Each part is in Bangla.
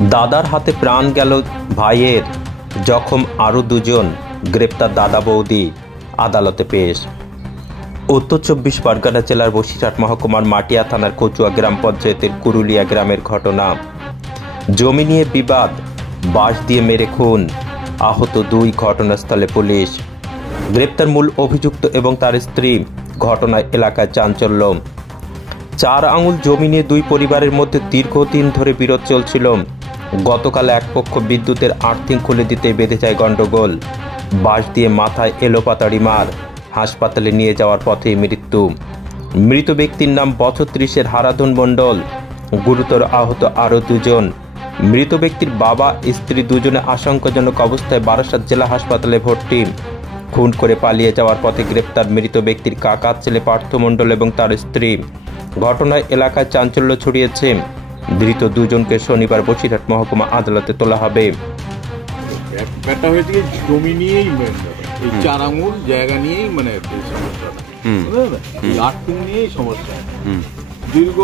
দাদার হাতে প্রাণ গেল ভাইয়ের, জখম আরও দুজন, গ্রেপ্তার দাদা বৌদি, আদালতে পেশ। উত্তর 24 পরগনা জেলার বসিরহাট মহকুমার মাটিয়া থানার কচুয়া গ্রাম পঞ্চায়েতের কুরুলিয়া গ্রামের ঘটনা। জমি নিয়ে বিবাদ, বাঁশ দিয়ে মেরে খুন, আহত 2, ঘটনাস্থলে পুলিশ। গ্রেপ্তার মূল অভিযুক্ত এবং তার স্ত্রী। ঘটনায় এলাকায় চাঞ্চল্য। 4 আঙুল জমি নিয়ে 2 পরিবারের মধ্যে দীর্ঘদিন ধরে বিরোধ চলছিল। গতকাল এক পক্ষ বিদ্যুতের আর্থিং খুলে দিতে বেঁধে যায় গন্ডগোল। বাঁশ দিয়ে মাথায় এলোপাতাড়ি মার, হাসপাতালে নিয়ে যাওয়ার পথেই মৃত্যু। মৃত ব্যক্তির নাম বছর 30-এর হারাধন মণ্ডল। গুরুতর আহত আরও 2 জন। মৃত ব্যক্তির বাবা স্ত্রী দুজনে আশঙ্কাজনক অবস্থায় বারাসাত জেলা হাসপাতালে ভর্তি। খুন করে পালিয়ে যাওয়ার পথে গ্রেপ্তার মৃত ব্যক্তির কাকার ছেলে পার্থ মণ্ডল এবং তার স্ত্রী। ঘটনায় এলাকায় চাঞ্চল্য ছড়িয়েছে। ধৃত 2 জনকে শনিবার বসিরহাট মহকুমা আদালতে তোলা হবে। ব্যাপারটা হয়েছে জমি নিয়েই, এই 4 আঙুল জায়গা নিয়েই মানে সমস্যাটা, আর্থিং নিয়েই সমস্যা। দীর্ঘ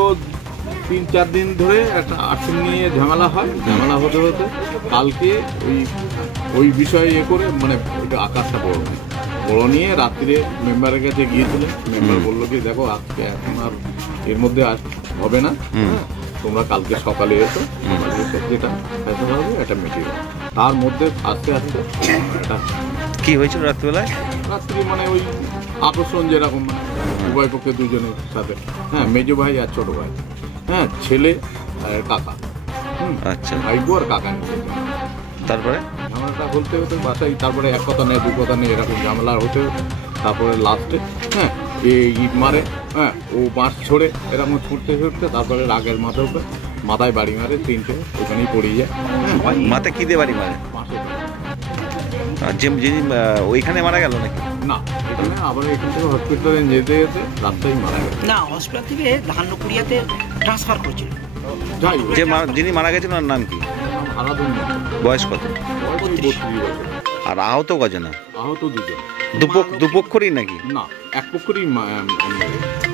3-4 দিন ধরে একটা আর্থিং নিয়ে ঝামেলা হয়। ঝামেলা হতে হতে কালকে ওই বিষয়ে করে মানে ওইটা আকাশটা বড় নিয়ে রাত্রে মেম্বারের কাছে গিয়েছিলেন। মেম্বার বললো কি, দেখো আজকে এখন আর এর মধ্যে হবে না, তোমরা কালকে সকালে এসো, যেটা ফেসলা হবে এটা মিটিয়ে। তার মধ্যে আস্তে আস্তে এটা কি হয়েছিল রাত্রিবেলায়? রাত্রি মানে ওই আকর্ষণ যেরকম, মানে উভয় পক্ষে 2 জনের সাথে, হ্যাঁ, মেজো ভাই আর ছোট ভাই, হ্যাঁ, ছেলে আর কাকা, আচ্ছা, ভাইবো আর কাকা নিয়ে। তারপরে ঝামেলাটা বলতে হতে বাসায়, তারপরে এক কথা নেই 2 কথা নেই, এরকম ঝামেলা হতে হতে তারপরে লাস্টে হ্যাঁ ইট মারে, হ্যাঁ, ও বাঁশ ছড়ে এরকম ছুটতে ছুটতে তারপরে রাগের মাথায় বাড়ি মারে, 3টে ওখানেই পড়ে যায়। মাথায় কি দিয়ে বাড়ি মারে? যিনি ওইখানে মারা গেল নাকি? না, এখানে আবার এখান থেকে হসপিটালে যেতে যেতে রাস্তায় মারা গেল। না, হসপিটাল থেকে ধান্যকুড়িয়াতে ট্রান্সফার করেছিল। যাই যিনি মারা গেছেন ওর নাম কি? হারাধন। বয়স কত? 32 বছর। আর আহত কজন? আহত 2 জন। দুপক্ষরই নাকি? না, এক পক্ষরই।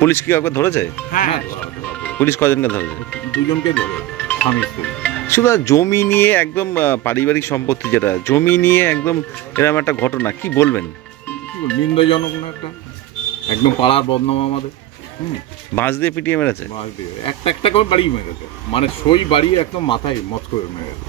পুলিশ কি কাউকে ধরেছে? হ্যাঁ, পুলিশ কজনকে ধরেছে? 2 জনকে ধরে, স্বামী স্ত্রী। শুধু জমি নিয়ে একদম পারিবারিক সম্পত্তি, যেটা জমি নিয়ে একদম এরকম একটা ঘটনা, কি বলবেন? নিন্দাজনক না, একদম পাড়ার বদনাম আমাদের। বাঁশ দিয়ে পিটিয়ে মেরেছে? বাঁশ দিয়ে একটা করে বাড়ি মেরেছে, মানে সই বাড়ি একদম মাথায় মচ করে মেরেছে।